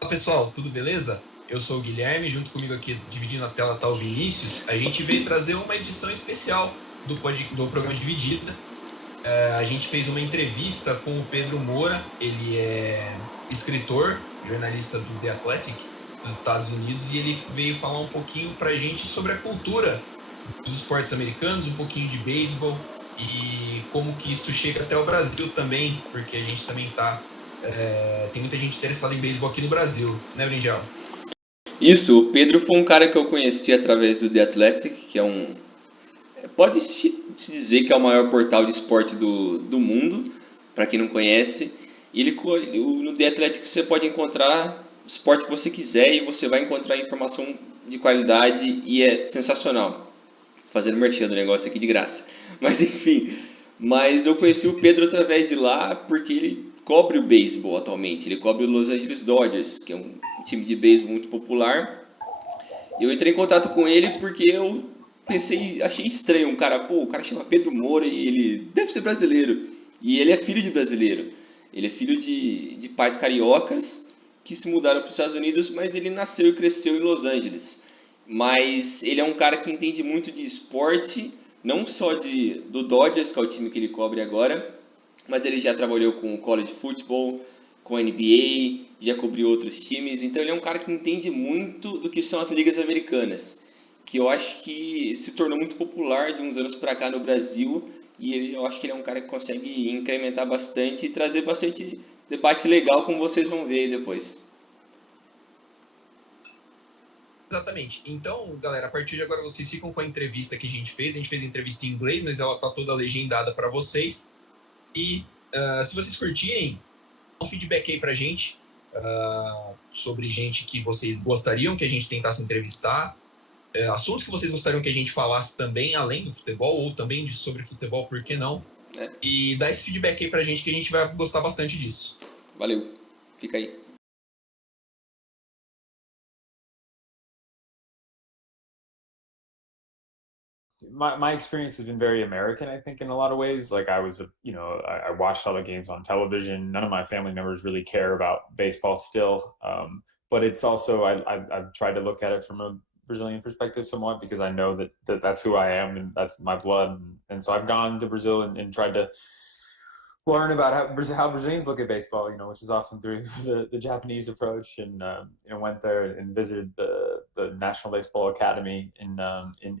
Olá pessoal, tudo beleza? Eu sou o Guilherme, junto comigo aqui, dividindo a tela, tá o Vinícius. A gente veio trazer uma edição especial do programa Dividida. A gente fez uma entrevista com o Pedro Moura, ele é escritor, jornalista do The Athletic, dos Estados Unidos, e ele veio falar um pouquinho pra gente sobre a cultura dos esportes americanos, um pouquinho de beisebol e como que isso chega até o Brasil também, porque a gente também tem muita gente interessada em beisebol aqui no Brasil, né, Brinjal? Isso, o Pedro foi um cara que eu conheci através do The Athletic, que é um. Pode-se dizer que é o maior portal de esporte do mundo, para quem não conhece. No The Athletic você pode encontrar o esporte que você quiser e você vai encontrar informação de qualidade e é sensacional. Fazendo merchan do negócio aqui de graça. Mas enfim, mas eu conheci o Pedro através de lá porque ele cobre o beisebol atualmente. Ele cobre o Los Angeles Dodgers, que é um time de beisebol muito popular. Eu entrei em contato com ele porque eu pensei, achei estranho o cara chama Pedro Moura e ele deve ser brasileiro. E ele é filho de brasileiro. Ele é filho de pais cariocas que se mudaram para os Estados Unidos, mas ele nasceu e cresceu em Los Angeles. Mas ele é um cara que entende muito de esporte, não só do Dodgers, que é o time que ele cobre agora, mas ele já trabalhou com o college football, com a NBA, já cobriu outros times, então ele é um cara que entende muito do que são as ligas americanas, que eu acho que se tornou muito popular de uns anos para cá no Brasil, e eu acho que ele é um cara que consegue incrementar bastante e trazer bastante debate legal, como vocês vão ver aí depois. Exatamente. Então, galera, a partir de agora vocês ficam com a entrevista que a gente fez. A gente fez a entrevista em inglês, mas ela tá toda legendada para vocês. E se vocês curtirem, dá um feedback aí pra gente sobre gente que vocês gostariam que a gente tentasse entrevistar, assuntos que vocês gostariam que a gente falasse também, além do futebol, ou também sobre futebol, por que não? Né? E dá esse feedback aí pra gente que a gente vai gostar bastante disso. Valeu, fica aí. My experience has been very American, I think, in a lot of ways. Like I watched all the games on television. None of my family members really care about baseball still, but it's also I've tried to look at it from a Brazilian perspective somewhat because I know that's who I am and that's my blood, and so I've gone to Brazil and tried to learn about how Brazilians look at baseball, which is often through the Japanese approach, and went there and visited the National Baseball Academy in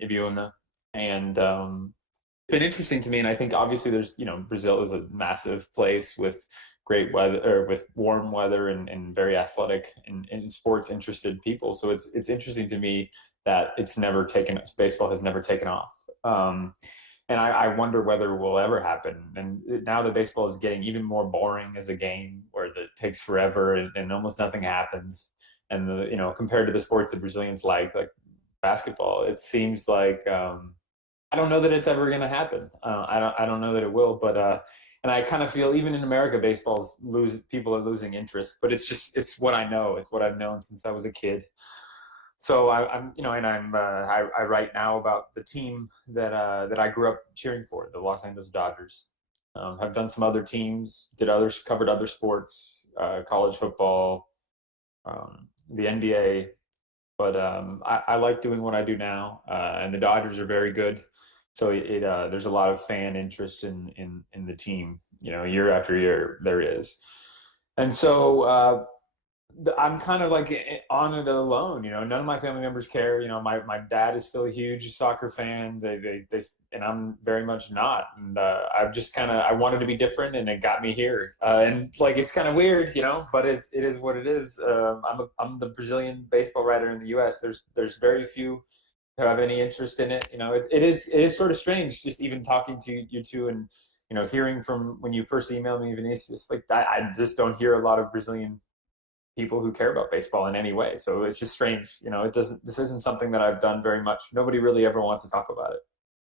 Ibiúna, and it's been interesting to me. And I think obviously there's Brazil is a massive place with great weather or with warm weather and very athletic and sports interested people. So it's interesting to me that it's never taken baseball has never taken off. And I wonder whether it will ever happen. And now that baseball is getting even more boring as a game, where it takes forever and almost nothing happens, and compared to the sports that Brazilians like basketball, it seems like I don't know that it's ever going to happen. I don't know that it will, but and I kind of feel even in America, people are losing interest. But it's what I know. It's what I've known since I was a kid. So I'm and I write now about the team that I grew up cheering for, the Los Angeles Dodgers. I've done some other teams, covered other sports, college football, the NBA, but I like doing what I do now, and the Dodgers are very good. So there's a lot of fan interest in the team. Year after year there is, and so I'm kind of like on it alone. None of my family members care. My dad is still a huge soccer fan. They and I'm very much not. And I've just I wanted to be different, and it got me here. And like it's kind of weird, but it is what it is. I'm the Brazilian baseball writer in the U.S. There's very few who have any interest in it. It is sort of strange just even talking to you two and hearing from when you first emailed me, Vinicius. Like I just don't hear a lot of Brazilian people who care about baseball in any way. So it's just strange. It doesn't. This isn't something that I've done very much. Nobody really ever wants to talk about it.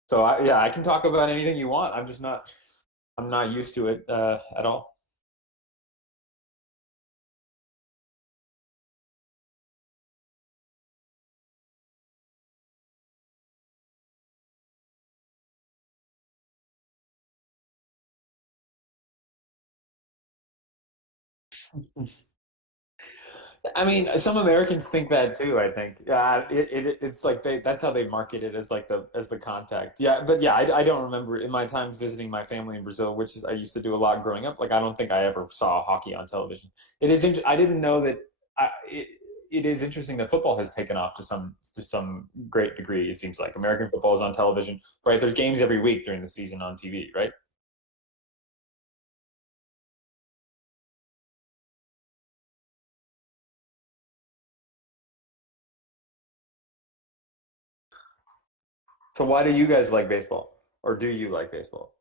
So yeah, I can talk about anything you want. I'm just not. I'm not used to it at all. I mean, some Americans think that too. I think it's like that's how they market it as like the contact. Yeah, but yeah, I don't remember in my times visiting my family in Brazil, which is I used to do a lot growing up. Like I don't think I ever saw hockey on television. I didn't know that. It is interesting that football has taken off to some great degree. It seems like American football is on television, right? There's games every week during the season on TV, right? So why do you guys like baseball, or do you like baseball?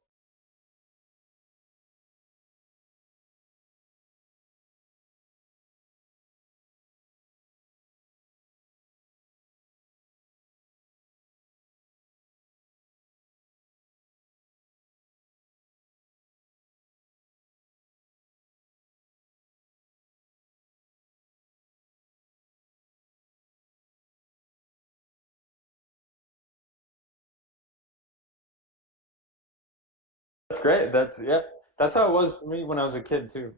That's great. That's yeah. That's how it was for me when I was a kid too.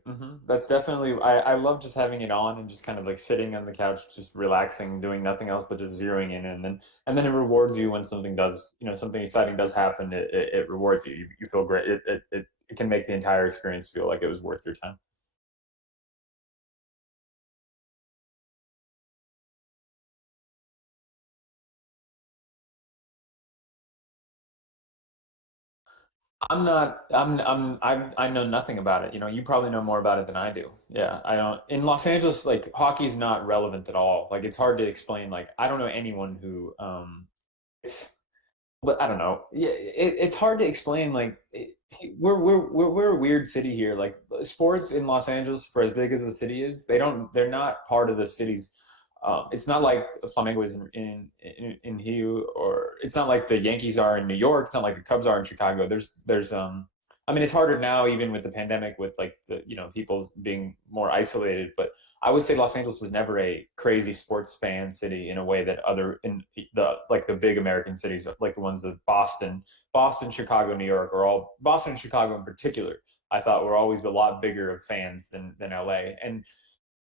That's definitely. I love just having it on and just kind of like sitting on the couch, just relaxing, doing nothing else but just zeroing in, and then it rewards you when something does, something exciting does happen. It rewards you. You feel great. It can make the entire experience feel like it was worth your time. I'm not. I know nothing about it. You probably know more about it than I do. Yeah, I don't. In Los Angeles, like hockey's not relevant at all. Like it's hard to explain. Like I don't know anyone who. It's. But I don't know. Yeah, it's hard to explain. Like we're a weird city here. Like sports in Los Angeles, for as big as the city is, they're not part of the city's. It's not like Flamengo is in Rio, or it's not like the Yankees are in New York. It's not like the Cubs are in Chicago. I mean, it's harder now, even with the pandemic, with like the people being more isolated. But I would say Los Angeles was never a crazy sports fan city in a way that other in the big American cities, like the ones that Boston, Chicago, New York, are all Boston and Chicago in particular. I thought were always a lot bigger of fans than LA. And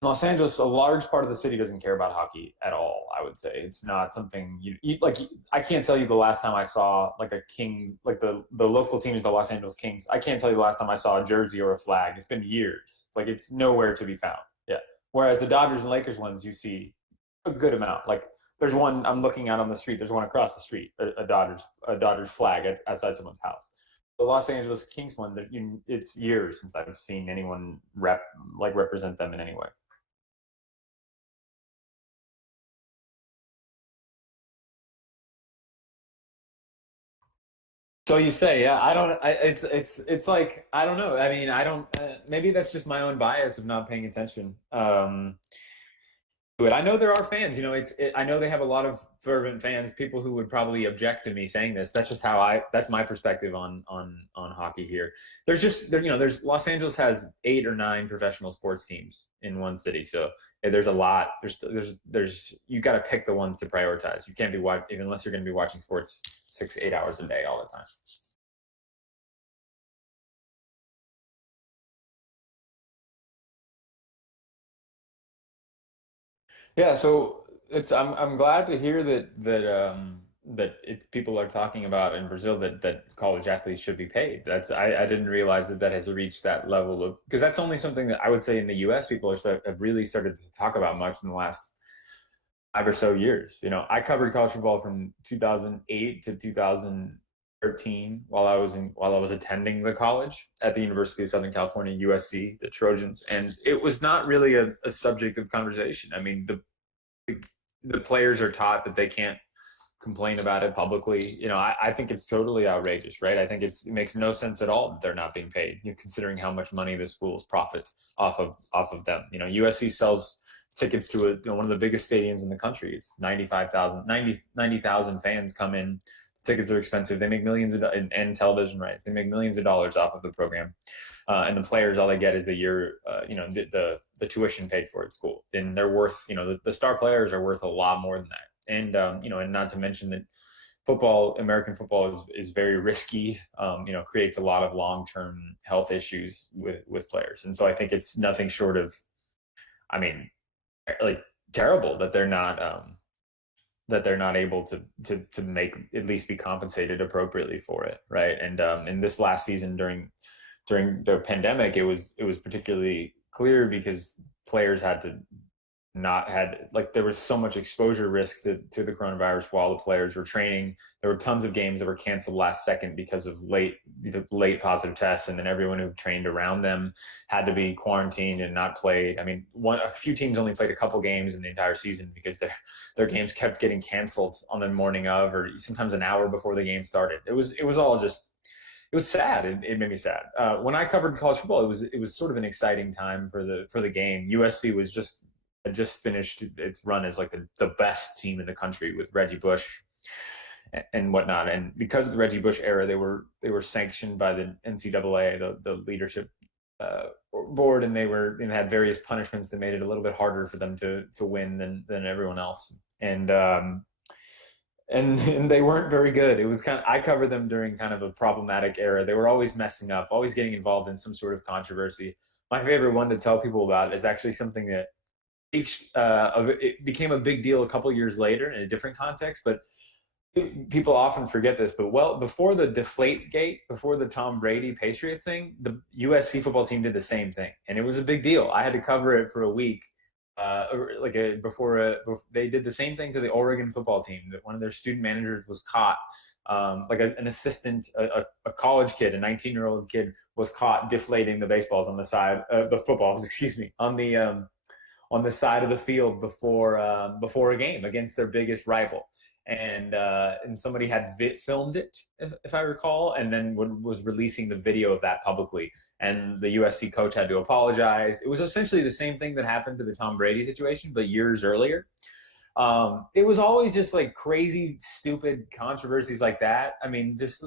Los Angeles, a large part of the city doesn't care about hockey at all. I would say it's not something you like. I can't tell you the last time I saw like a Kings, like the local team is the Los Angeles Kings. I can't tell you the last time I saw a jersey or a flag. It's been years. Like it's nowhere to be found. Yeah. Whereas the Dodgers and Lakers ones, you see a good amount. Like there's one I'm looking at on the street. There's one across the street, a Dodgers flag outside someone's house. The Los Angeles Kings one, it's years since I've seen anyone represent them in any way. So you say, yeah. I don't. It's like I don't know. I mean, I don't. Maybe that's just my own bias of not paying attention. To it. I know there are fans. I know they have a lot of fervent fans. People who would probably object to me saying this. That's just how I. That's my perspective on hockey here. There's just there. There's Los Angeles has 8 or 9 professional sports teams in one city. So there's a lot. There's you got to pick the ones to prioritize. You can't be watching unless you're going to be watching sports 6 8 hours a day all the time. Yeah, so I'm glad to hear that people are talking about in Brazil that college athletes should be paid. I didn't realize that has reached that level of because that's only something that I would say in the U.S. people have really started to talk about much in the last 5 or so years. I covered college football from 2008 to 2013 while I was attending the college at the University of Southern California, USC, the Trojans, and it was not really a subject of conversation. I mean, the players are taught that they can't complain about it publicly. I think it's totally outrageous, right? I think it makes no sense at all that they're not being paid, considering how much money the schools profit off of them. USC sells tickets to one of the biggest stadiums in the country. It's 90,000 fans come in. Tickets are expensive. They make millions and television rights. They make millions of dollars off of the program, and the players all they get is the year, the tuition paid for at school, and they're worth, the star players are worth a lot more than that. And and not to mention that American football is very risky. Creates a lot of long term health issues with players, and so I think it's nothing short of, I mean, like terrible that they're not able to make, at least be compensated appropriately for it, right? And in this last season during the pandemic, it was particularly clear because players had to not had like there was so much exposure risk to the coronavirus while the players were training. There were tons of games that were canceled last second because of late positive tests, and then everyone who trained around them had to be quarantined and not played. I mean, a few teams only played a couple games in the entire season because their games kept getting canceled on the morning of, or sometimes an hour before the game started. It was all just, it was sad. It made me sad. When I covered college football, it was sort of an exciting time for the game. USC had just finished its run as like the best team in the country with Reggie Bush and whatnot. And because of the Reggie Bush era, they were sanctioned by the NCAA, the leadership board, and they had various punishments that made it a little bit harder for them to win than everyone else. And they weren't very good. It was I covered them during kind of a problematic era. They were always messing up, always getting involved in some sort of controversy. My favorite one to tell people about is actually something that it became a big deal a couple years later in a different context, but people often forget this. But before the Deflategate, before the Tom Brady Patriots thing, the USC football team did the same thing, and it was a big deal. I had to cover it for a week. Before they did the same thing to the Oregon football team. That one of their student managers was caught, an assistant, a college kid, a 19-year-old kid, was caught deflating the baseballs on the side, the footballs, excuse me, on the side of the field before a game against their biggest rival, and somebody had filmed it, if I recall, and then was releasing the video of that publicly. And the USC coach had to apologize. It was essentially the same thing that happened to the Tom Brady situation, but years earlier. It was always just like crazy, stupid controversies like that. I mean, just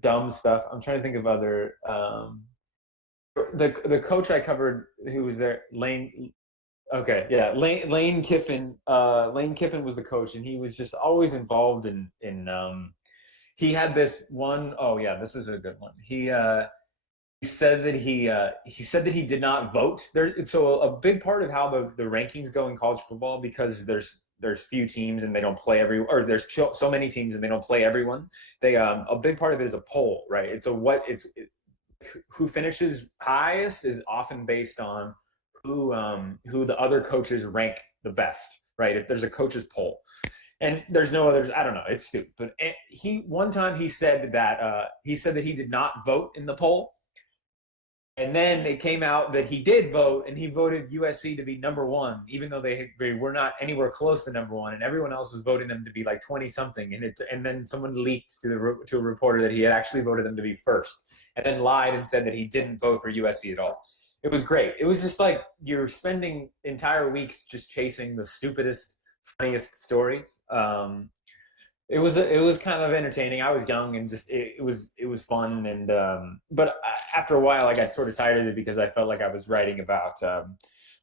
dumb stuff. I'm trying to think of other. The coach I covered who was there, Lane. Okay, yeah, Lane Kiffin. Lane Kiffin was the coach, and he was just always involved in. He had this one. Oh yeah, this is a good one. He said that he did not vote. So a big part of how the rankings go in college football, because there's few teams and they don't play or there's so many teams and they don't play everyone. A big part of it is a poll, right? Who finishes highest is often based on who the other coaches rank the best, right? If there's a coaches poll, and there's no others, I don't know, it's stupid. But one time he said that he did not vote in the poll, and then it came out that he did vote, and he voted USC to be number one, even though they were not anywhere close to number one, and everyone else was voting them to be like 20 something. And then someone leaked to a reporter that he had actually voted them to be first, and then lied and said that he didn't vote for USC at all. It was great. It was just like you're spending entire weeks just chasing the stupidest, funniest stories. It was kind of entertaining. I was young and just it was fun, and but after a while I got sort of tired of it because I felt like I was writing about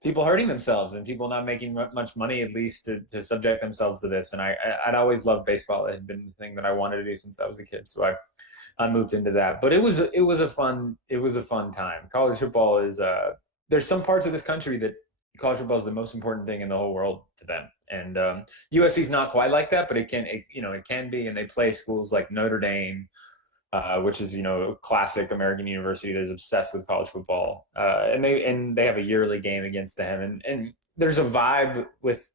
people hurting themselves and people not making much money, at least to subject themselves to this. And I'd always loved baseball. It had been the thing that I wanted to do since I was a kid, so I moved into that. But it was a fun time. College football is there's some parts of this country that college football is the most important thing in the whole world to them. And USC is not quite like that, but it can be. And they play schools like Notre Dame, which is a classic American university that is obsessed with college football. And they have a yearly game against them. And there's a vibe with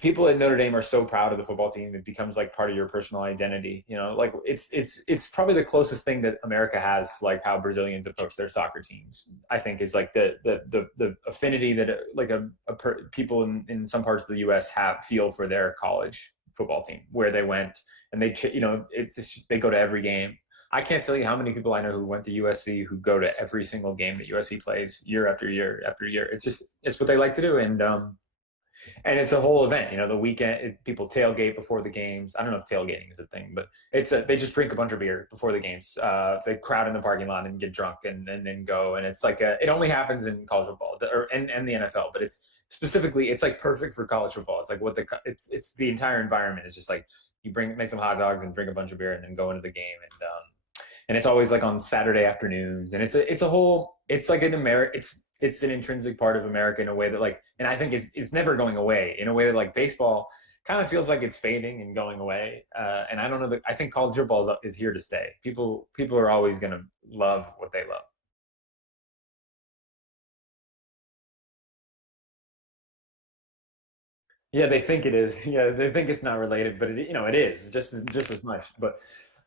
people at Notre Dame are so proud of the football team, it becomes like part of your personal identity. Like it's probably the closest thing that America has to like how Brazilians approach their soccer teams. I think is like the affinity that people in some parts of the U.S. feel for their college football team, where they went, and they go to every game. I can't tell you how many people I know who went to USC who go to every single game that USC plays year after year after year. It's what they like to do. And it's a whole event, the weekend. People tailgate before the games. I don't know if tailgating is a thing, but they just drink a bunch of beer before the games. They crowd in the parking lot and get drunk and then go. And it's like it only happens in college football and the NFL, but it's like perfect for college football. It's like it's the entire environment is just like you make some hot dogs and drink a bunch of beer and then go into the game. And it's always like on Saturday afternoons. And it's it's an intrinsic part of America in a way that like, and I think it's never going away in a way that like baseball kind of feels like it's fading and going away. And I don't know that I think college football is here to stay. People are always going to love what they love. Yeah, they think it is. Yeah, they think it's not related, but it is just as much. But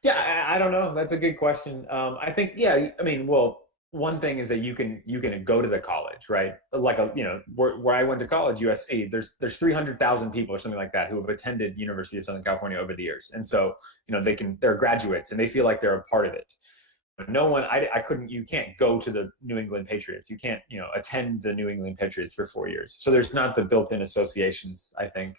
yeah, I don't know. That's a good question. I think yeah. I mean, well, one thing is that you can go to the college, right? Like where I went to college, USC. There's 300,000 people or something like that who have attended University of Southern California over the years, and so they're graduates and they feel like they're a part of it. No one, I couldn't, you can't go to the New England Patriots. You can't, attend the New England Patriots for 4 years. So there's not the built-in associations, I think.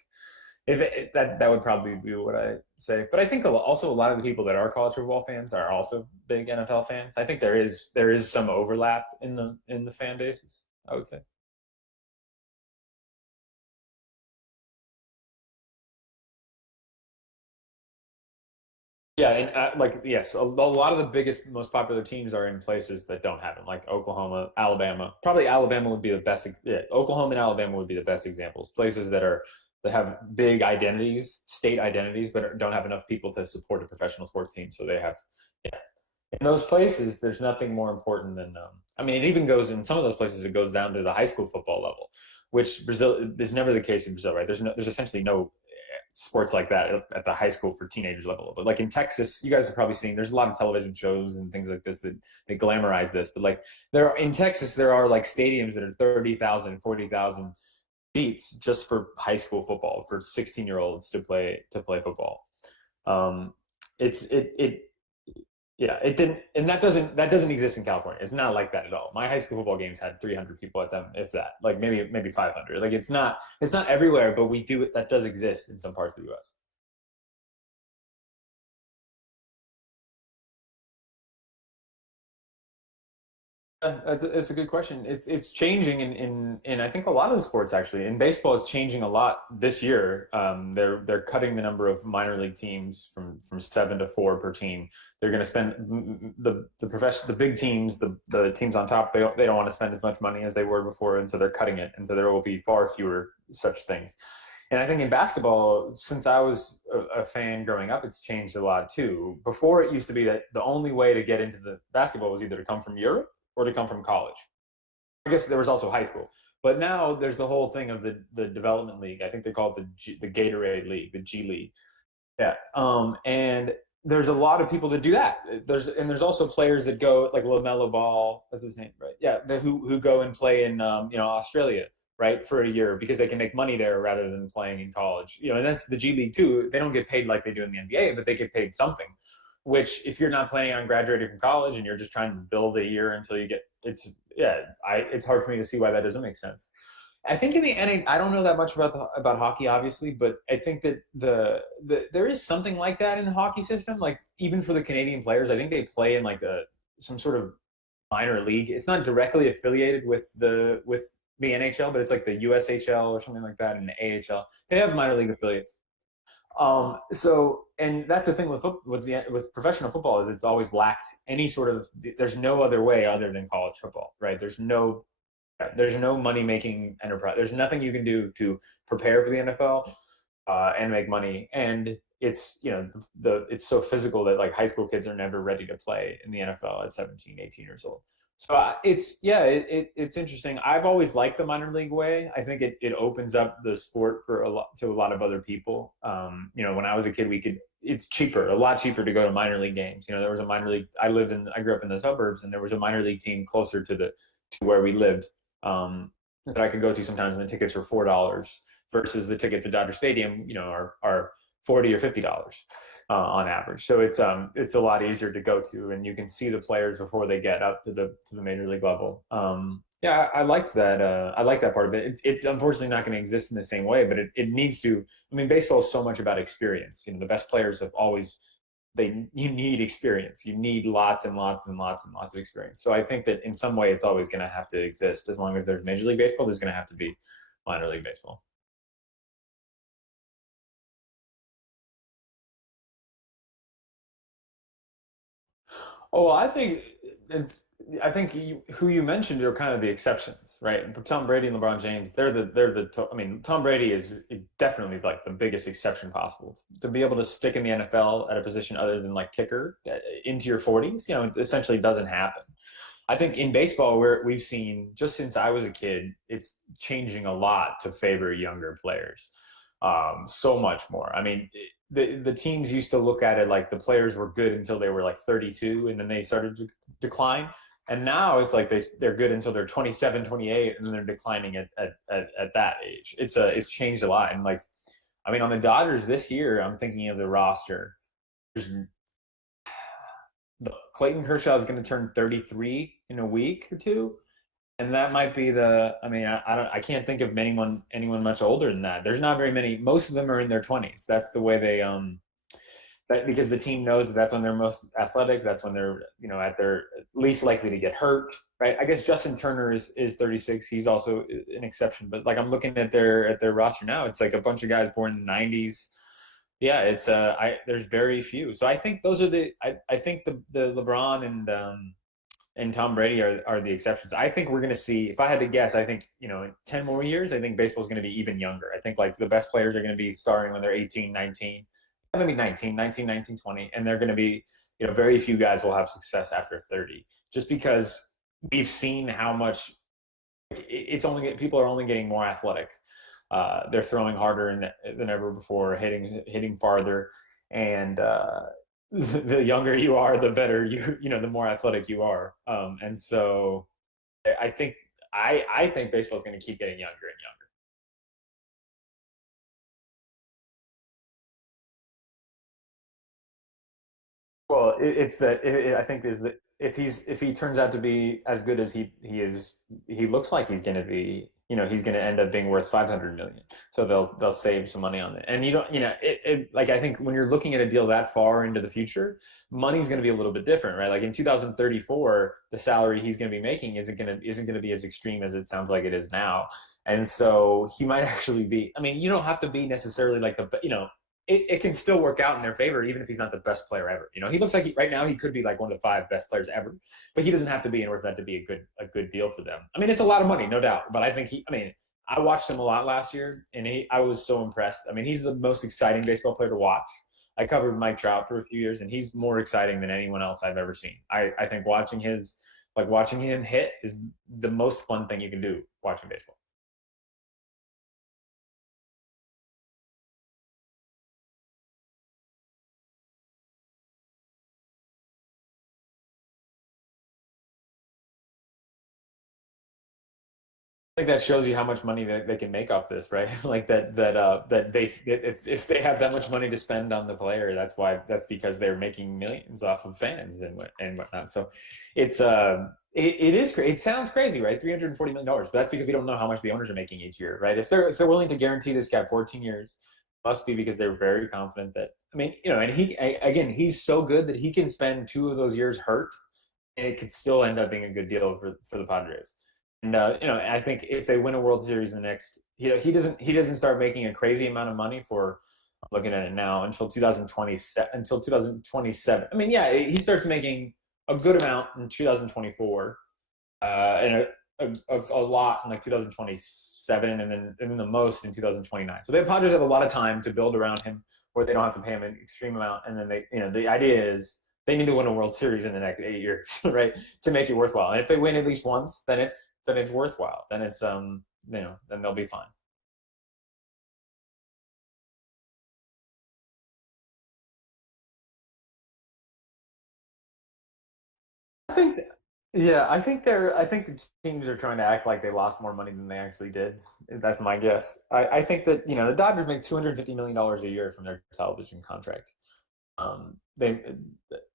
That would probably be what I say. But I think also a lot of the people that are college football fans are also big NFL fans. I think there is some overlap in the fan bases, I would say. Yeah, and like yes, a lot of the biggest, most popular teams are in places that don't have them, like Oklahoma, Alabama. Probably Alabama would be the best. Yeah, Oklahoma and Alabama would be the best examples. Places that have big identities, state identities, but don't have enough people to support a professional sports team. So they have, yeah. In those places, there's nothing more important than. I mean, it even goes in some of those places. It goes down to the high school football level, which Brazil is never the case in Brazil, right? There's essentially no sports like that at the high school for teenagers level. But like in Texas, you guys are probably seeing there's a lot of television shows and things like this that they glamorize this. But like in Texas, there are like stadiums that are 30,000, 40,000 seats just for high school football for 16-year-olds to play football. Um, it's it yeah, it didn't, and that doesn't exist in California. It's not like that at all. My high school football games had 300 people at them, if that. Like maybe 500. Like it's not everywhere, but we do that does exist in some parts of the U.S. It's a good question. It's changing in I think a lot of the sports actually. In baseball, it's changing a lot this year. They're cutting the number of minor league teams from 7 to 4 per team. They're going to spend the big teams, the teams on top. They don't want to spend as much money as they were before, and so they're cutting it. And so there will be far fewer such things. And I think in basketball, since I was a fan growing up, it's changed a lot too. Before it used to be that the only way to get into the basketball was either to come from Europe or to come from college. I guess there was also high school, but now there's the whole thing of the development league. I think they call it the Gatorade League, the G League. Yeah, and there's a lot of people that do that. There's also players that go like Lamelo Ball, that's his name, right? Yeah, who go and play in Australia, right, for a year because they can make money there rather than playing in college. And that's the G League too. They don't get paid like they do in the NBA, but they get paid something, which if you're not planning on graduating from college and you're just trying to build a year until you get it's hard for me to see why that doesn't make sense. I think in the end, I don't know that much about hockey, obviously, but I think that there is something like that in the hockey system. Like even for the Canadian players, I think they play in like some sort of minor league. It's not directly affiliated with the NHL, but it's like the USHL or something like that, and the AHL. They have minor league affiliates. And that's the thing with professional football is it's always lacked any sort of. There's no other way other than college football, right? There's no money making enterprise. There's nothing you can do to prepare for the NFL and make money. And it's it's so physical that like high school kids are never ready to play in the NFL at 17, 18 years old. So it's interesting. I've always liked the minor league way. I think it opens up the sport for a lot of other people. When I was a kid, it's a lot cheaper to go to minor league games. There was a minor league. I grew up in the suburbs, and there was a minor league team closer to where we lived that I could go to sometimes, and the tickets were $4 versus the tickets at Dodger Stadium, are $40 or $50 on average. So it's a lot easier to go to, and you can see the players before they get up to the major league level. Yeah, I liked that. I like that part of it. It's unfortunately not going to exist in the same way, but it needs to. I mean, baseball is so much about experience. The best players have always you need experience. You need lots and lots and lots and lots of experience. So I think that in some way it's always going to have to exist. As long as there's Major League Baseball, there's going to have to be minor league baseball. Oh, well, I think it's I think who you mentioned are kind of the exceptions, right? For Tom Brady and LeBron James, I mean, Tom Brady is definitely like the biggest exception possible. To be able to stick in the NFL at a position other than like kicker into your 40s, it essentially doesn't happen. I think in baseball, where we've seen just since I was a kid, it's changing a lot to favor younger players, so much more. I mean, the teams used to look at it like the players were good until they were like 32, and then they started to decline. And now it's like they're good until they're 27, 28, and then they're declining at that age. It's changed a lot. And like, I mean, on the Dodgers this year, I'm thinking of the roster. There's Clayton Kershaw is going to turn 33 in a week or two, and that might be I mean, I can't think of anyone much older than that. There's not very many. Most of them are in their 20s. That's the way they because the team knows that that's when they're most athletic. That's when they're at their least likely to get hurt, right? I guess Justin Turner is 36. He's also an exception, but like I'm looking at their roster now, it's like a bunch of guys born in the 90s. Yeah, it's there's very few. So I think those are I think the LeBron and Tom Brady are the exceptions. I think we're going to see, if I had to guess, I think, in 10 more years, I think baseball is going to be even younger. I think like the best players are going to be starting when they're 18, 19, maybe 19, 20, and they're going to be, very few guys will have success after 30, just because we've seen how much people are only getting more athletic. They're throwing harder than ever before, hitting farther, and the younger you are, the better the more athletic you are. And so I think baseball is going to keep getting younger and younger. Well, it's that I think is that if he turns out to be as good as he looks like he's going to be, he's going to end up being worth 500 million. So they'll save some money on it. And like I think when you're looking at a deal that far into the future, money's going to be a little bit different, right? Like in 2034, the salary he's going to be making isn't going to be as extreme as it sounds like it is now. And so he might actually be. I mean, you don't have to be necessarily like it can still work out in their favor, even if he's not the best player ever. He looks like right now he could be like one of the 5 best players ever, but he doesn't have to be in order for that to be a good deal for them. I mean, it's a lot of money, no doubt, but I think I watched him a lot last year, and I was so impressed. I mean, he's the most exciting baseball player to watch. I covered Mike Trout for a few years, and he's more exciting than anyone else I've ever seen. I think watching him hit is the most fun thing you can do watching baseball. I think that shows you how much money they can make off this, right? Like that they if they have that much money to spend on the player, that's because they're making millions off of fans and whatnot. So it's it is it sounds crazy, right? $340 million, but that's because we don't know how much the owners are making each year, right? If they're willing to guarantee this guy 14 years, must be because they're very confident that, I mean, and he's so good that he can spend 2 of those years hurt, and it could still end up being a good deal for the Padres. And I think if they win a World Series in the next, he doesn't start making a crazy amount of money for, I'm looking at it now, until 2027. Until 2027. I mean, yeah, he starts making a good amount in 2024, and a lot in like 2027, and then the most in 2029. So the Padres have a lot of time to build around him, where they don't have to pay him an extreme amount, and then the idea is they need to win a World Series in the next 8 years, right, to make it worthwhile. And if they win at least once, then it's worthwhile. Then it's then they'll be fine. I think, yeah, I think the teams are trying to act like they lost more money than they actually did. That's my guess. I think that the Dodgers make $250 million a year from their television contract. They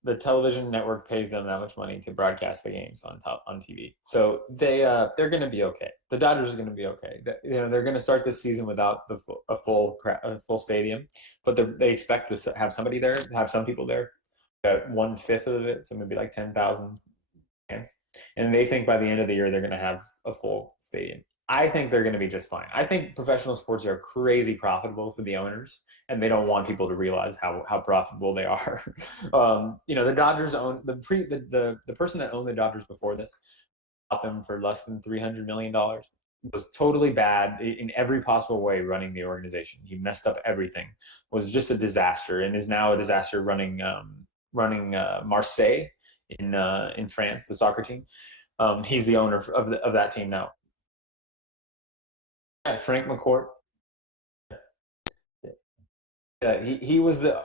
the television network pays them that much money to broadcast the games on TV. So they're going to be okay. The Dodgers are going to be okay. They're going to start this season without a full stadium, but they expect to have somebody there, have some people there, 1/5 of it, so maybe like 10,000 fans, and they think by the end of the year they're going to have a full stadium. I think they're going to be just fine. I think professional sports are crazy profitable for the owners, and they don't want people to realize how profitable they are. The Dodgers own the person that owned the Dodgers before this bought them for less than $300 million. Was totally bad in every possible way running the organization. He messed up everything. Was just a disaster, and is now a disaster running Marseille in France, the soccer team. He's the owner of that team now. Yeah, Frank McCourt. Yeah, he was the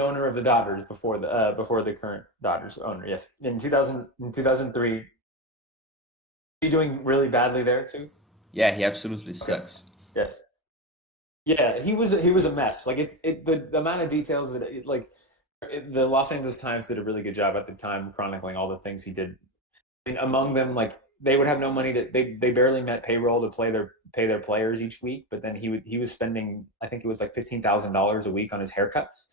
owner of the Dodgers before the current Dodgers owner. Yes, in 2003. Is he doing really badly there too? Yeah, he absolutely Okay. sucks. Yes. Yeah, he was a mess. Like the amount of details the Los Angeles Times did a really good job at the time chronicling all the things he did. And among them, like they would have no money they barely met payroll to pay their players each week. But then he was spending, I think it was like $15,000 a week on his haircuts.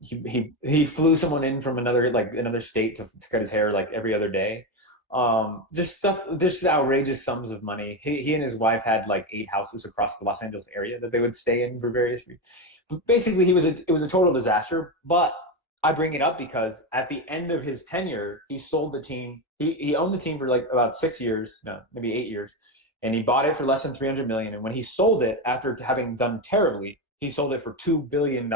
He flew someone in from another state to cut his hair like every other day. Just outrageous sums of money. He and his wife had like 8 houses across the Los Angeles area that they would stay in for various reasons. But basically, it was a total disaster. But I bring it up because at the end of his tenure, he sold the team. He owned the team for like about 6 years, no, maybe 8 years, and he bought it for less than $300 million. And when he sold it, after having done terribly, he sold it for $2 billion.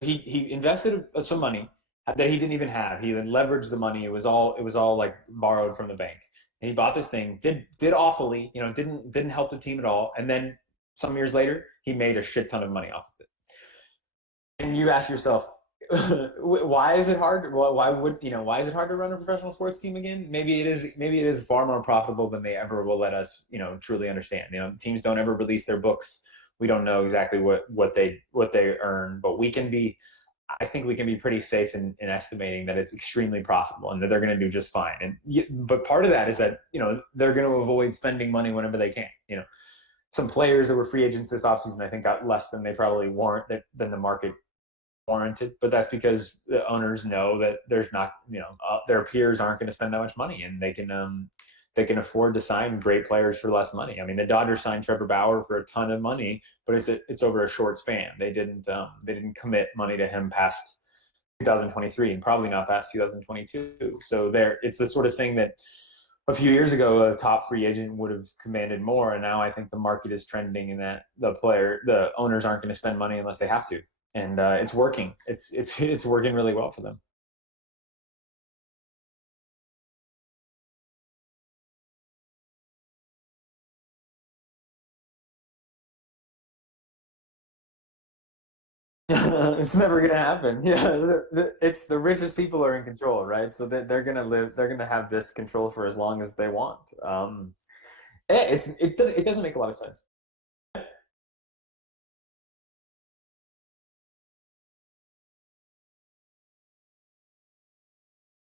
He invested some money that he didn't even have. He then leveraged the money. It was all like borrowed from the bank. And he bought this thing, did awfully, didn't help the team at all. And then some years later, he made a shit ton of money off of it. And you ask yourself, why is it hard? Why is it hard to run a professional sports team again? Maybe it is far more profitable than they ever will let us, truly understand. Teams don't ever release their books. We don't know exactly what they earn, but I think we can be pretty safe in estimating that it's extremely profitable and that they're going to do just fine. But part of that is that, they're going to avoid spending money whenever they can. Some players that were free agents this offseason, I think, got less than they probably than the market warranted, but that's because the owners know that there's not, their peers aren't going to spend that much money, and they can afford to sign great players for less money. I mean, the Dodgers signed Trevor Bauer for a ton of money, but it's over a short span. They didn't commit money to him past 2023 and probably not past 2022. So it's the sort of thing that a few years ago a top free agent would have commanded more, and now I think the market is trending in that the owners aren't going to spend money unless they have to. And it's working. It's working really well for them. It's never gonna happen. Yeah, it's the richest people are in control, right? So they're gonna live. They're gonna have this control for as long as they want. It doesn't make a lot of sense.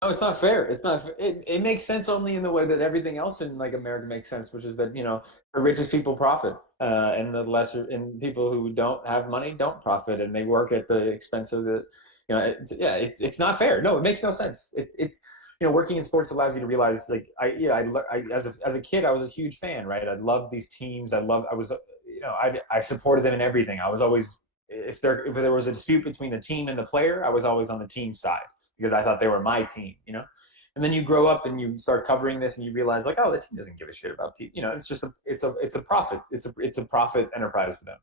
No, it's not fair. It's not. It makes sense only in the way that everything else in like America makes sense, which is that the richest people profit, and the lesser and people who don't have money don't profit, and they work at the expense of the, it's not fair. No, it makes no sense. It's working in sports allows you to realize like as a kid I was a huge fan, right? I loved these teams. I supported them in everything. I was always if there was a dispute between the team and the player, I was always on the team side because I thought they were my team. And then you grow up and you start covering this and you realize like, oh, the team doesn't give a shit about people. It's just it's a profit. It's a profit enterprise for them.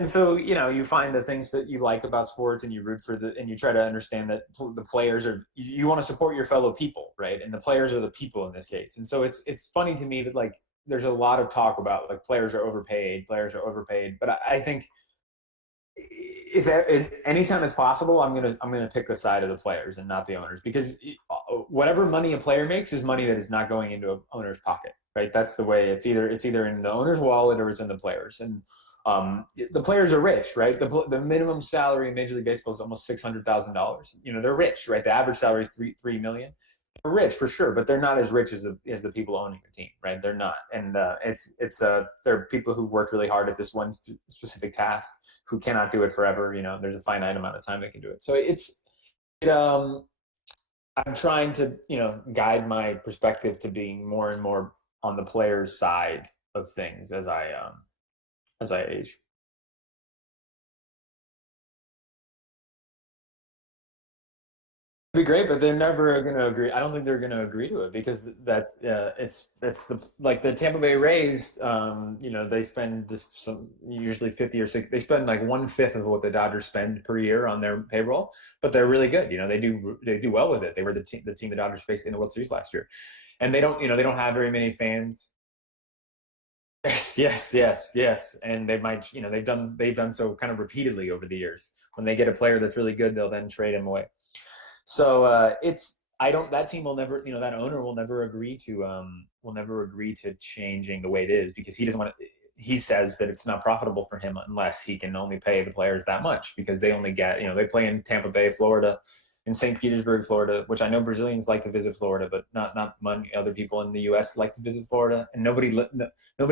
And so, you find the things that you like about sports and you root for and you try to understand that the players you want to support your fellow people, right? And the players are the people in this case. And so it's funny to me that like, there's a lot of talk about like players are overpaid, but I think if anytime it's possible, I'm gonna pick the side of the players and not the owners, because whatever money a player makes is money that is not going into an owner's pocket, right? That's the way it's either in the owner's wallet or it's in the players. And the players are rich, right? The minimum salary in Major League Baseball is almost $600,000. They're rich, right? The average salary is $3 million. They're rich for sure, but they're not as rich as the people owning the team, right? They're not, and they're people who worked really hard at this one specific task who cannot do it forever. There's a finite amount of time they can do it. So I'm trying to, guide my perspective to being more and more on the player's side of things as I age. Be great, but they're never going to agree. I don't think they're going to agree to it because that's it's the like the Tampa Bay Rays. They spend some usually 50 or 60. They spend like 1/5 of what the Dodgers spend per year on their payroll, but they're really good. They do well with it. They were the team the Dodgers faced in the World Series last year, and they don't have very many fans. Yes, yes, yes, yes, and they might they've done so kind of repeatedly over the years. When they get a player that's really good, they'll then trade him away. So it's I don't that team will never that owner will never agree to changing the way it is because he doesn't want to. He says that it's not profitable for him unless he can only pay the players that much because they only get they play in Tampa Bay, Florida, in St. Petersburg, Florida, which I know Brazilians like to visit Florida, but not many other people in the U.S. like to visit Florida, and nobody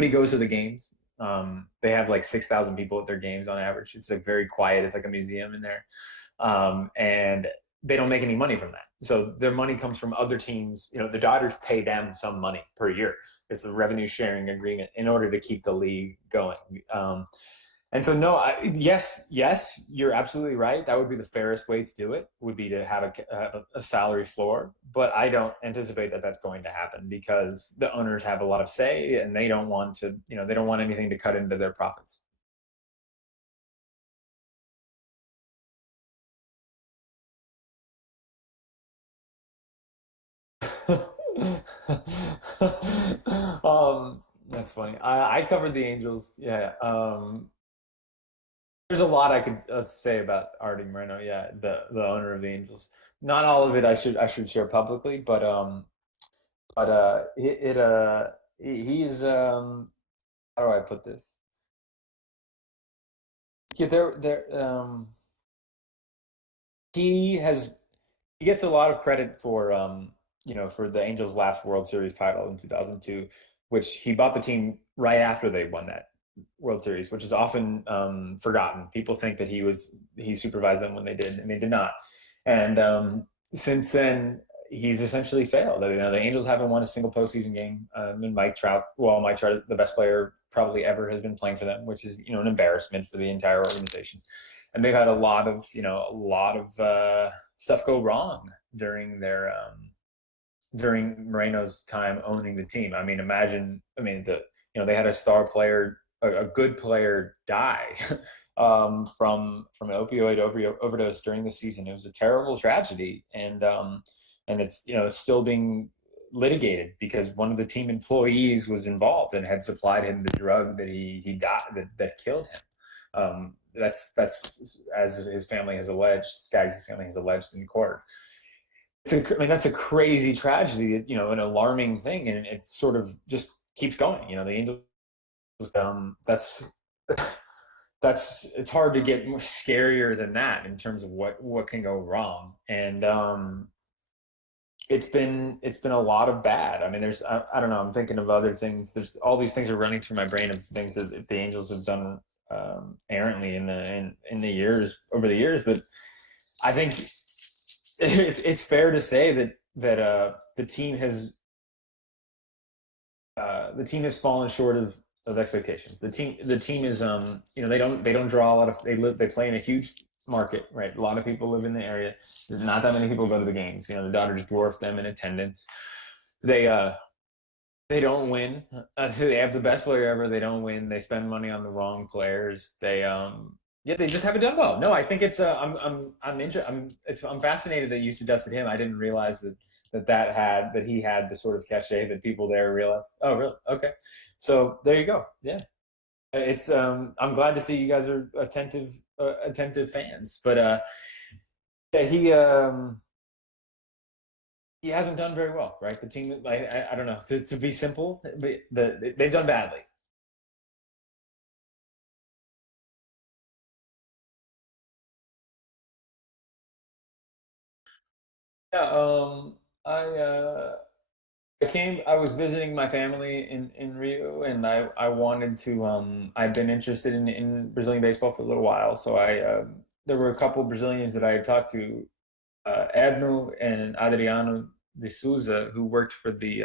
goes to the games. They have like 6,000 people at their games on average. It's like very quiet. It's like a museum in there, and they don't make any money from that. So their money comes from other teams. The Dodgers pay them some money per year. It's a revenue sharing agreement in order to keep the league going. And so, no, yes, you're absolutely right. That would be the fairest way to do it. Would be to have a salary floor, but I don't anticipate that that's going to happen because the owners have a lot of say, and they don't want to. They don't want anything to cut into their profits. That's funny. I covered the Angels. Yeah. There's a lot I could say about Artie Moreno. Yeah, the owner of the Angels. Not all of it I should share publicly, but he's how do I put this? Yeah, he has he gets a lot of credit for the Angels' last World Series title in 2002, which he bought the team right after they won that World Series, which is often forgotten. People think that he supervised them when they did, and they did not. And since then, he's essentially failed. The Angels haven't won a single postseason game. And Mike Trout, the best player probably ever, has been playing for them, which is an embarrassment for the entire organization. And they've had a lot of stuff go wrong during Moreno's time owning the team. I mean, imagine. I mean, they had a star player, a good player, die from an opioid overdose during the season. It was a terrible tragedy, and it's still being litigated because one of the team employees was involved and had supplied him the drug that he got that killed him. That's as his family has alleged. Skaggs' family has alleged in court. That's a crazy tragedy, an alarming thing, and it sort of just keeps going. The Angels, that's it's hard to get more scarier than that in terms of what can go wrong, and it's been a lot of bad. I mean, I don't know. I'm thinking of other things. There's all these things are running through my brain of things that the Angels have done errantly in the years over the years, but I think it's fair to say that the team has fallen short of expectations. The team is they don't draw a lot of they play in a huge market, right? A lot of people live in the area. There's not that many people go to the games. The Dodgers dwarf them in attendance. They don't win. They have the best player ever. They don't win. They spend money on the wrong players. They just haven't done well. No, I think it's I'm fascinated that you suggested him. I didn't realize that he had the sort of cachet that people there realized. Oh, really? Okay. So there you go. Yeah. It's I'm glad to see you guys are attentive fans, but yeah, he hasn't done very well, right? The team, I don't know, to be simple, but they've done badly. Yeah, I was visiting my family in Rio, and I wanted to, I've been interested in Brazilian baseball for a little while, so there were a couple Brazilians that I had talked to Edno and Adriano de Souza, who worked for the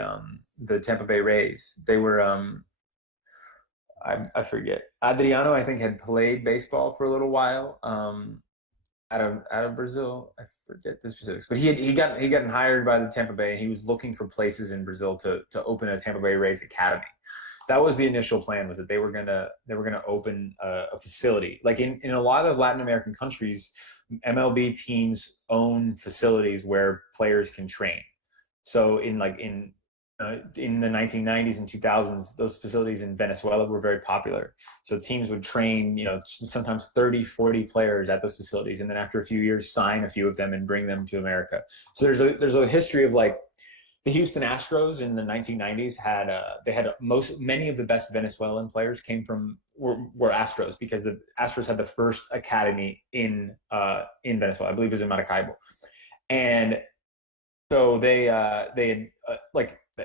Tampa Bay Rays. They were I forget. Adriano, I think, had played baseball for a little while out of Brazil. I forget the specifics, but he got hired by the Tampa Bay, and he was looking for places in Brazil to open a Tampa Bay Rays academy. That was the initial plan, was that they were gonna open a facility. Like in a lot of Latin American countries, MLB teams own facilities where players can train. So in the 1990s and 2000s, those facilities in Venezuela were very popular. So teams would train, sometimes 30, 40 players at those facilities, and then after a few years, sign a few of them and bring them to America. So there's a history of like the Houston Astros in the 1990s many of the best Venezuelan players were Astros, because the Astros had the first academy in Venezuela. I believe it was in Maracaibo, and so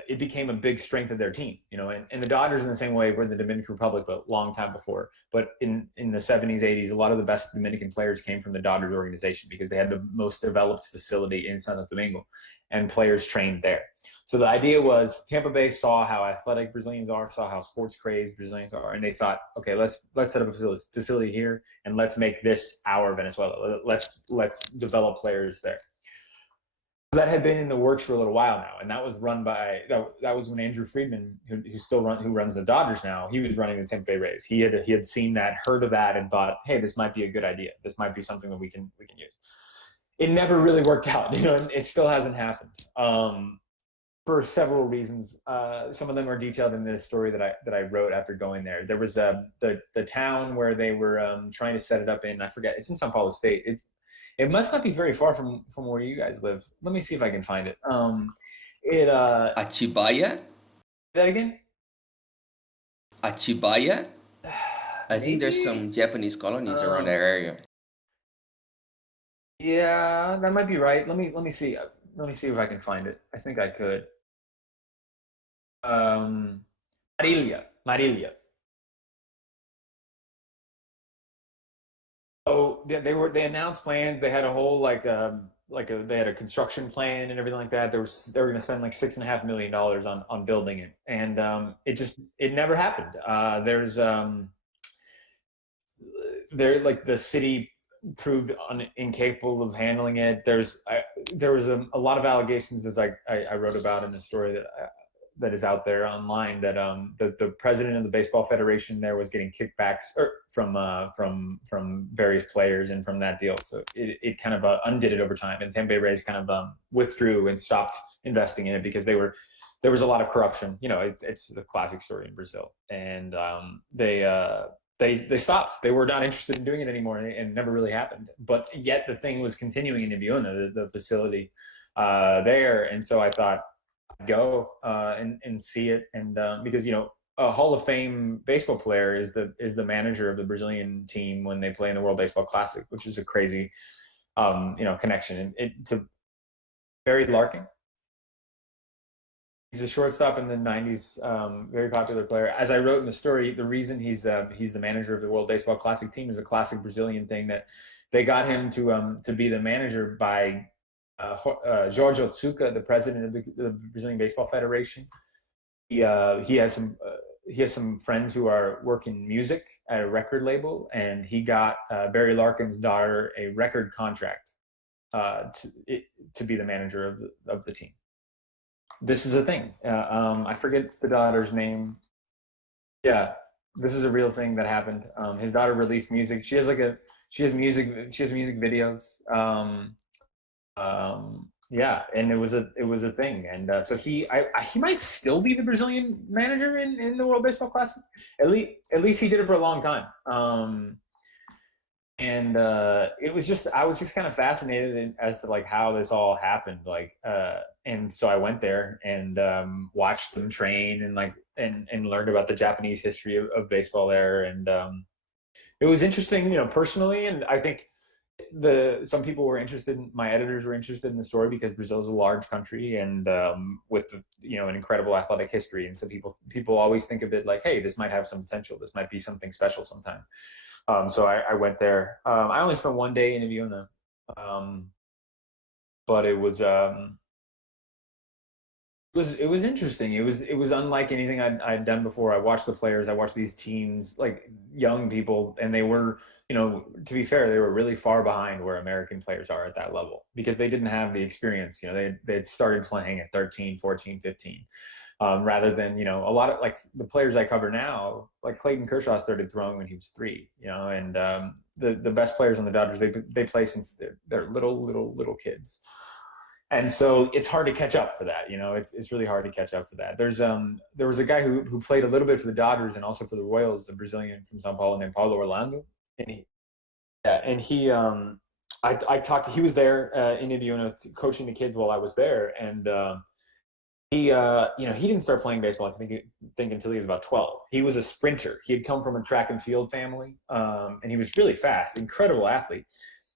it became a big strength of their team, and the Dodgers in the same way were in the Dominican Republic, but long time before. But in the 70s, 80s, a lot of the best Dominican players came from the Dodgers organization, because they had the most developed facility in Santo Domingo, and players trained there. So the idea was, Tampa Bay saw how athletic Brazilians are, saw how sports crazed Brazilians are, and they thought, okay, let's set up a facility here, and let's make this our Venezuela. Let's develop players there. That had been in the works for a little while now, and that was run by that was when Andrew Friedman, who runs the Dodgers now, he was running the Tampa Bay Rays. He had seen that, heard of that, and thought, hey, this might be a good idea. This might be something that we can use. It never really worked out, and it still hasn't happened for several reasons. Some of them are detailed in the story that I wrote after going there. There was the town where they were trying to set it up in, I forget, it's in São Paulo State. It must not be very far from where you guys live. Let me see if I can find it. Atibaia? That again? Atibaia? I think there's some Japanese colonies around that area. Yeah, that might be right. Let me see. Let me see if I can find it. I think I could. Marília. Oh, they announced plans. They had a whole they had a construction plan and everything like that. They were going to spend like $6.5 million on building it, and it never happened. The city proved incapable of handling it. There was a lot of allegations, as I wrote about in the story that is out there online, that the president of the Baseball Federation there was getting kickbacks from various players and from that deal. So it kind of undid it over time, and Tampa Bay Rays kind of withdrew and stopped investing in it, because there was a lot of corruption. It's the classic story in Brazil, and they stopped. They were not interested in doing it anymore, and it never really happened. But yet the thing was continuing in Ibiúna, the facility there, and so I thought, go and see it, and because a Hall of Fame baseball player is the manager of the Brazilian team when they play in the World Baseball Classic, which is a crazy connection. To Barry Larkin. He's a shortstop in the 90s, very popular player. As I wrote in the story, the reason he's the manager of the World Baseball Classic team is a classic Brazilian thing, that they got him to be the manager by Jorge Otsuka, the president of the Brazilian Baseball Federation. He has some friends who work in music at a record label, and he got Barry Larkin's daughter a record contract to be the manager of the team. This is a thing. I forget the daughter's name. Yeah, this is a real thing that happened. His daughter released music. She has music videos. Yeah, and it was a thing, and so he might still be the Brazilian manager in the World Baseball Classic. At least he did it for a long time. And I was just kind of fascinated as to like how this all happened, and so I went there and watched them train and learned about the Japanese history of baseball there, and it was interesting, personally, and I think some people were interested. My editors were interested in the story because Brazil is a large country, and with an incredible athletic history, and so people always think of it like, hey, this might have some potential. This might be something special sometime. So I went there. I only spent one day in Ibiúna, but it was interesting. It was unlike anything I'd done before. I watched the players. I watched these teams, like young people, and they were, to be fair, they were really far behind where American players are at that level because they didn't have the experience. They had started playing at 13, 14, 15. Rather than, a lot of like the players I cover now, like Clayton Kershaw started throwing when he was 3, and the best players on the Dodgers, they play since they're little kids. And so it's hard to catch up for that. It's really hard to catch up for that. There was a guy who played a little bit for the Dodgers and also for the Royals, a Brazilian from Sao Paulo named Paulo Orlando. And he I talked, he was there in Indiana coaching the kids while I was there. And he didn't start playing baseball, I think until he was about 12. He was a sprinter. He had come from a track and field family, and he was really fast, incredible athlete.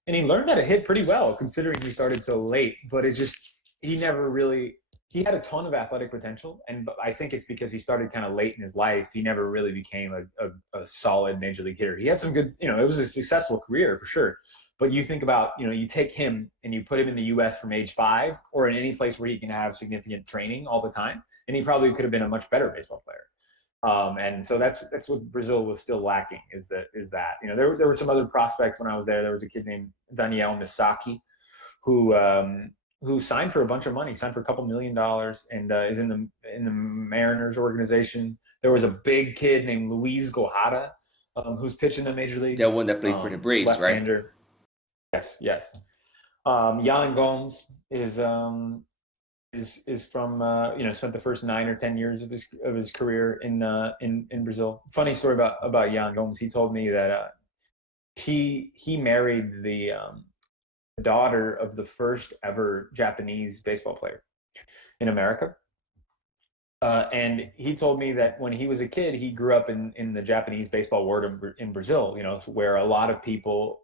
And he learned how to hit pretty well, considering he started so late. But he had a ton of athletic potential. And I think it's because he started kind of late in his life. He never really became a solid major league hitter. He had some good, it was a successful career for sure. But you think about, you take him and you put him in the U.S. from age 5 or in any place where he can have significant training all the time, and he probably could have been a much better baseball player. And so that's what Brazil was still lacking is that. There were some other prospects when I was there. There was a kid named Daniel Misaki who signed for a bunch of money, signed for a couple $1 million, and is in the Mariners organization. There was a big kid named Luis Gohara who's pitching in the major leagues. That one that played for the Braves, right? Yes. Yan Gomes is from spent the first 9 or 10 years of his career in Brazil. Funny story about Yan Gomes. He told me that he married the daughter of the first ever Japanese baseball player in America. And he told me that when he was a kid, he grew up in the Japanese baseball world in Brazil, where a lot of people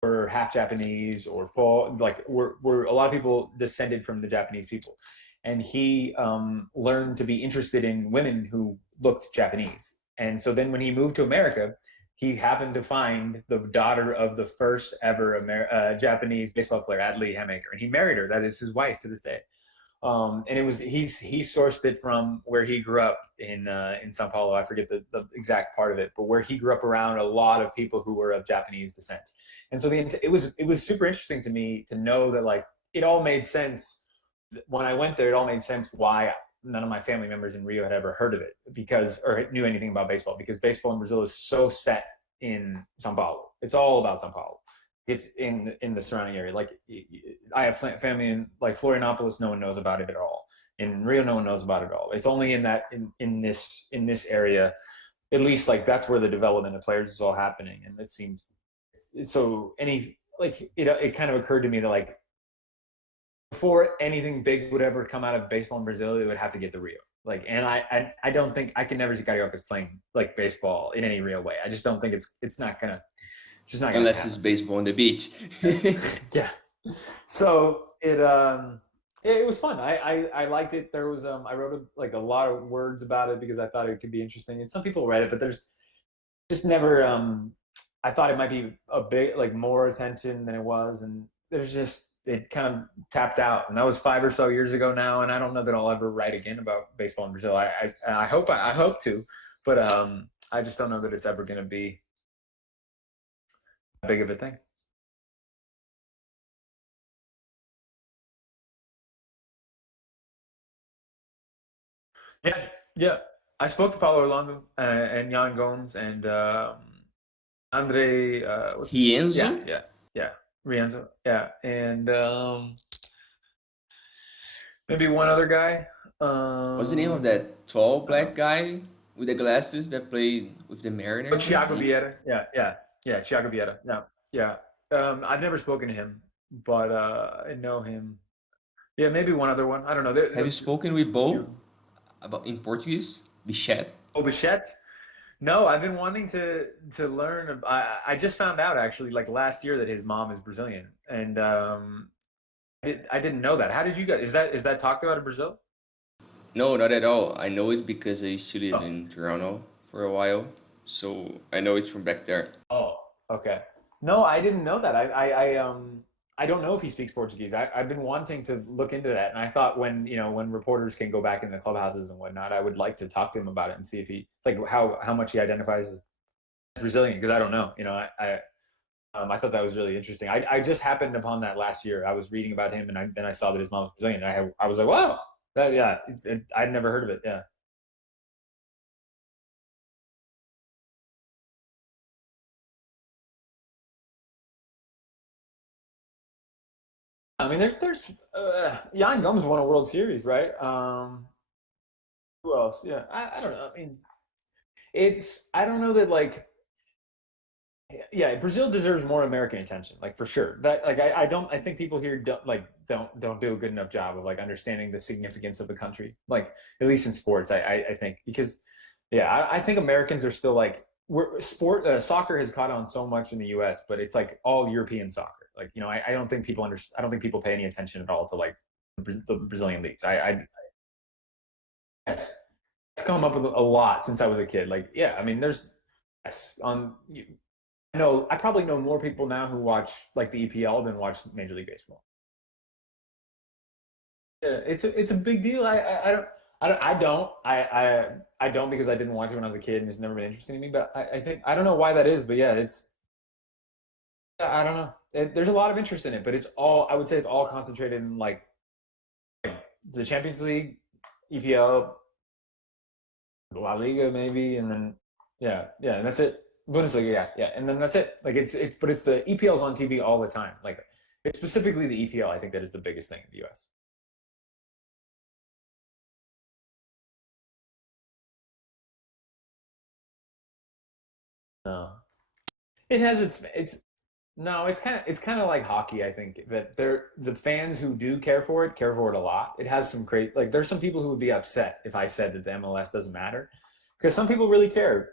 were half Japanese or were a lot of people descended from the Japanese people. And he learned to be interested in women who looked Japanese. And so then when he moved to America, he happened to find the daughter of the first ever Japanese baseball player, Adley Hamaker, and he married her. That is his wife to this day. And he sourced it from where he grew up in Sao Paulo. I forget the exact part of it, but where he grew up around a lot of people who were of Japanese descent. And so it was super interesting to me to know that it all made sense when I went there. It all made sense why none of my family members in Rio had ever heard of it or knew anything about baseball, because baseball in Brazil is so set in Sao Paulo. It's all about Sao Paulo. It's in the surrounding area. I have family in Florianopolis. No one knows about it at all. In Rio, no one knows about it at all. It's only in this area, at least that's where the development of players is all happening. And it seems so. It kind of occurred to me that before anything big would ever come out of baseball in Brazil, it would have to get to Rio. And I don't think I can never see Cariocas playing baseball in any real way. I just don't think it's not gonna. Just not unless it's baseball on the beach. Yeah. So it was fun. I liked it. There was I wrote a lot of words about it because I thought it could be interesting. And some people read it, but there's just never I thought it might be a bit more attention than it was, and it kind of tapped out. And that was 5 or so years ago now, and I don't know that I'll ever write again about baseball in Brazil. I hope to, but I just don't know that it's ever going to be big of a thing. Yeah. I spoke to Paulo Orlando and Yan Gomes and Andre Rienzo? Yeah. Rienzo. Yeah. And maybe one other guy. What's the name of that tall black guy with the glasses that played with the Mariners? Thiago Vieira. Yeah, Thiago Vieira. Yeah. I've never spoken to him, but I know him. Yeah, maybe one other one. I don't know. Have you spoken with Bo about in Portuguese? Bichette? Oh, Bichette? No, I've been wanting to learn. I just found out actually last year that his mom is Brazilian, and I didn't know that. How did you guys? Is that talked about in Brazil? No, not at all. I know it because I used to live in Toronto for a while, so I know it's from back there. Oh, okay. No, I didn't know that. I don't know if he speaks Portuguese. I've been wanting to look into that, and I thought when when reporters can go back in the clubhouses and whatnot, I would like to talk to him about it and see if he like how much he identifies as Brazilian, because I don't know. I thought that was really interesting. I just happened upon that last year. I was reading about him, and then I saw that his mom was Brazilian. And I was like, wow, that yeah, I'd never heard of it. Yeah. I mean, there's Jan Gums won a World Series, right? Who else? Yeah, I don't know. I mean, I don't know that like yeah, Brazil deserves more American attention, like for sure. That like I don't I think people here don't do a good enough job of like understanding the significance of the country, like at least in sports. I think because yeah, I think Americans are still like soccer has caught on so much in the U.S., but it's like all European soccer. Like I don't think people I don't think people pay any attention at all to like the Brazilian leagues. Yes, it's come up with a lot since I was a kid. Like yeah, I mean there's yes on no, I probably know more people now who watch like the EPL than watch Major League Baseball. Yeah, it's a big deal. I don't because I didn't watch it when I was a kid and it's never been interesting to me. But I think I don't know why that is, but yeah, I don't know. There's a lot of interest in it, but it's all I would say it's all concentrated in like the Champions League, EPL, La Liga maybe, and then yeah, and that's it. Bundesliga, yeah, and then that's it. Like but it's the EPL's on TV all the time. Like it's specifically the EPL. I think that is the biggest thing in the U.S. No, it has it's no, it's kind of like hockey. I think that the fans who do care for it a lot. It has some great like there's some people who would be upset if I said that the MLS doesn't matter because some people really care.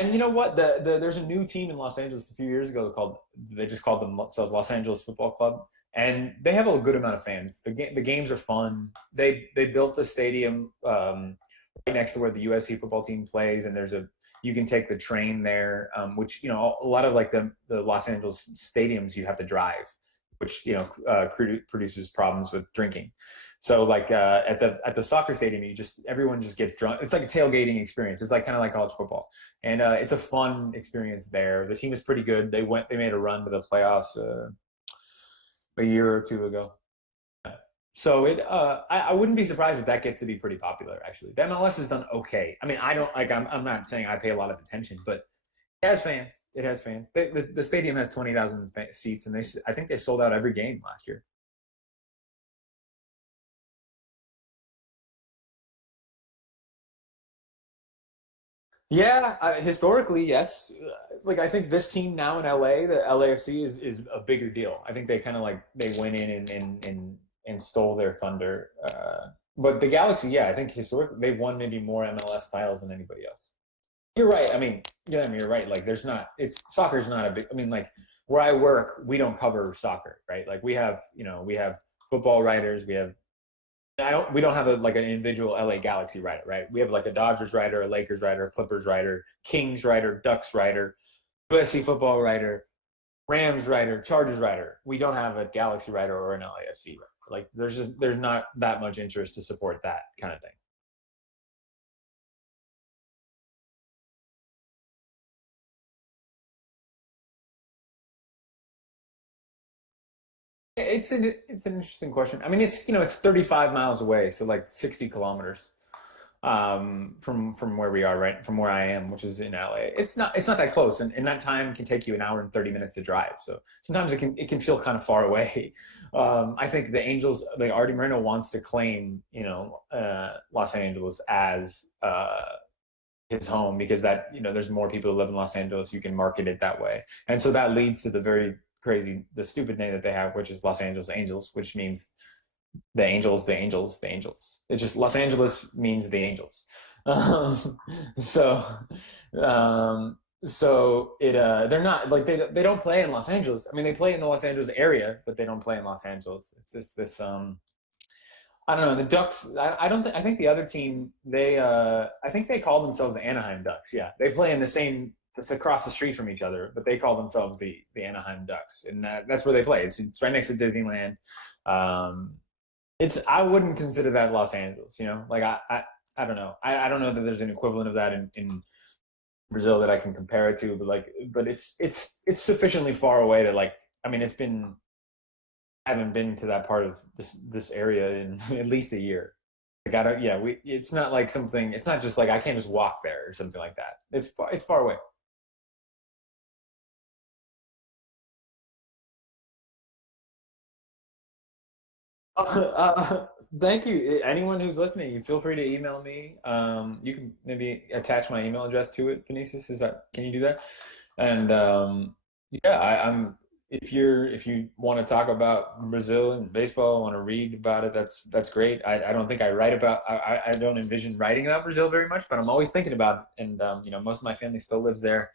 And you know what? There's a new team in Los Angeles a few years ago called they just called themselves Los Angeles Football Club, and they have a good amount of fans. The games are fun. They built the stadium right next to where the USC football team plays, and you can take the train there, which a lot of like the Los Angeles stadiums you have to drive, which produces problems with drinking. So like at the soccer stadium, everyone just gets drunk. It's like a tailgating experience. It's like kind of like college football, and it's a fun experience there. The team is pretty good. They made a run to the playoffs a year or two ago. So I wouldn't be surprised if that gets to be pretty popular. Actually, the MLS has done okay. I mean, I don't like. I'm not saying I pay a lot of attention, but it has fans. It has fans. The stadium has 20,000 seats, and I think they sold out every game last year. Yeah, historically, yes. Like I think this team now in LA, the LAFC is a bigger deal. I think they kind of like they went in and stole their thunder. But the Galaxy, yeah, I think historically they've won maybe more MLS titles than anybody else. You're right. I mean, yeah, I mean, you're right. Like there's not it's soccer's not a big I mean, like where I work, we don't cover soccer, right? Like we have football writers, we don't have like an individual LA Galaxy writer, right? We have like a Dodgers writer, a Lakers writer, a Clippers writer, Kings writer, Ducks writer, USC football writer, Rams writer, Chargers writer. We don't have a Galaxy writer or an LAFC writer. Like there's not that much interest to support that kind of thing. It's an interesting question. I mean, it's 35 miles away, so like 60 kilometers from where we are, right? From where I am, which is in LA. It's not that close, and that time can take you an hour and 30 minutes to drive. So sometimes it can feel kind of far away. I think the Angels, like Artie Moreno, wants to claim Los Angeles as his home because that there's more people who live in Los Angeles. You can market it that way, and so that leads to the stupid name that they have, which is Los Angeles Angels, which means the Angels, the Angels, the Angels. It just Los Angeles means the Angels. Um, so, so they're not like they don't play in Los Angeles. I mean, they play in the Los Angeles area, but they don't play in Los Angeles. It's this I don't know. The Ducks. I don't think. I think the other team. I think they call themselves the Anaheim Ducks. Yeah, they play in the same that's across the street from each other, but they call themselves the Anaheim Ducks, and that's where they play. It's right next to Disneyland. I wouldn't consider that Los Angeles, you know. Like I don't know. I don't know that there's an equivalent of that in Brazil that I can compare it to, but it's sufficiently far away to, like, I mean, I haven't been to that part of this area in at least a year. Like, it's not like something. It's not just like I can't just walk there or something like that. It's far away. Thank you. Anyone who's listening, you feel free to email me. You can maybe attach my email address to it. Vinicius, can you do that? And yeah, I'm. If you want to talk about Brazil and baseball, want to read about it, that's great. I don't think I write about. I don't envision writing about Brazil very much, but I'm always thinking about it. And you know, most of my family still lives there.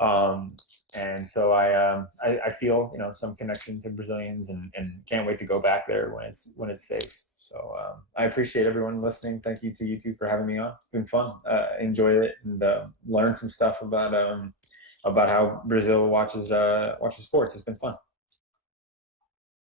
And so I feel, you know, some connection to Brazilians, and can't wait to go back there when it's safe. So I appreciate everyone listening. Thank you to you two for having me on. It's been fun. Enjoyed it, and learned some stuff about how Brazil watches sports. It's been fun.